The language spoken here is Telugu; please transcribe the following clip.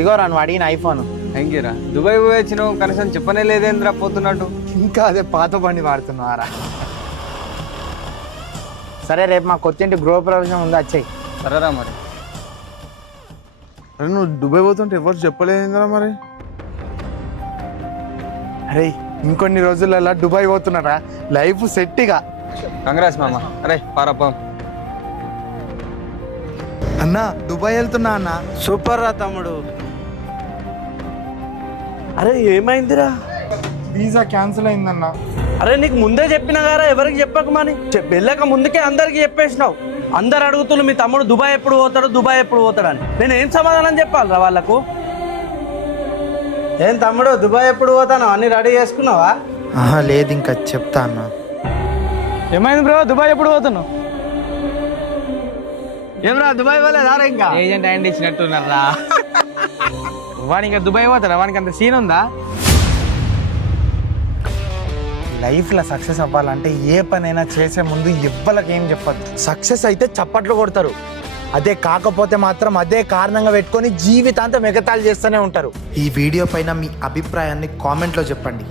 ఇగోరా నువ్వు అడిగిన ఐఫోన్. థ్యాంక్యూరా. దుబాయ్ పోయి వచ్చినావు, కనీసం చెప్పనే లేదేంద్రా పోతున్నట్టు. ఇంకా అదే పాత బండి వాడుతున్నావారా? సరే రేపు మా కొత్త ఇంటి గృహప్రవేశం ఉంది, వచ్చాయి. సరేరా మరి. అరే నువ్వు దుబాయ్ పోతుంటే ఎవరు చెప్పలేదురా మరి? అరే ఇంకొన్ని రోజులలో దుబాయ్ పోతున్నారా, లైఫ్ సెట్గా. కంగ్రాట్స్ మామ. అరే పారప్పం. అన్న దుబాయ్ వెళ్తున్నా అన్న. సూపర్ రా తమ్ముడు. అరే ఏమైందిరా? వీసా క్యాన్సిల్ అయిందన్న. అరే నీకు ముందే చెప్పినా గారా, ఎవరికి చెప్పకమని. వెళ్ళక ముందుకే అందరికి చెప్పేసినావు. అందరు అడుగుతున్నారు మీ తమ్ముడు దుబాయ్ ఎప్పుడు పోతాడు, దుబాయ్ ఎప్పుడు పోతాడని. నేను ఏం సమాధానం చెప్పాలిరా వాళ్ళకు? ఏం తమ్ముడు దుబాయ్ ఎప్పుడు పోతాను అన్ని రెడీ చేసుకున్నావా? లేదు ఇంకా చెప్తా అన్న. ఏమైంది బ్రో, దుబాయ్ ఎప్పుడు పోతున్నావు? ఏమరా దుబాయ్ పోలేదారా? ఇంకా ఏజెంట్ హ్యాండ్ ఇచ్చినట్టున్నారా? వాడు ఇంకా దుబాయ్ పోతాడా? వానికి అంత సీన్ ఉందా? లైఫ్లో సక్సెస్ అవ్వాలంటే ఏ పనైనా చేసే ముందు ఎవ్వరికి ఏం చెప్పద్దు. సక్సెస్ అయితే చప్పట్లు కొడతారు, అదే కాకపోతే మాత్రం అదే కారణంగా పెట్టుకొని జీవితాంతం ఎగతాళి చేస్తూనే ఉంటారు. ఈ వీడియో పైన మీ అభిప్రాయాన్ని కామెంట్లో చెప్పండి.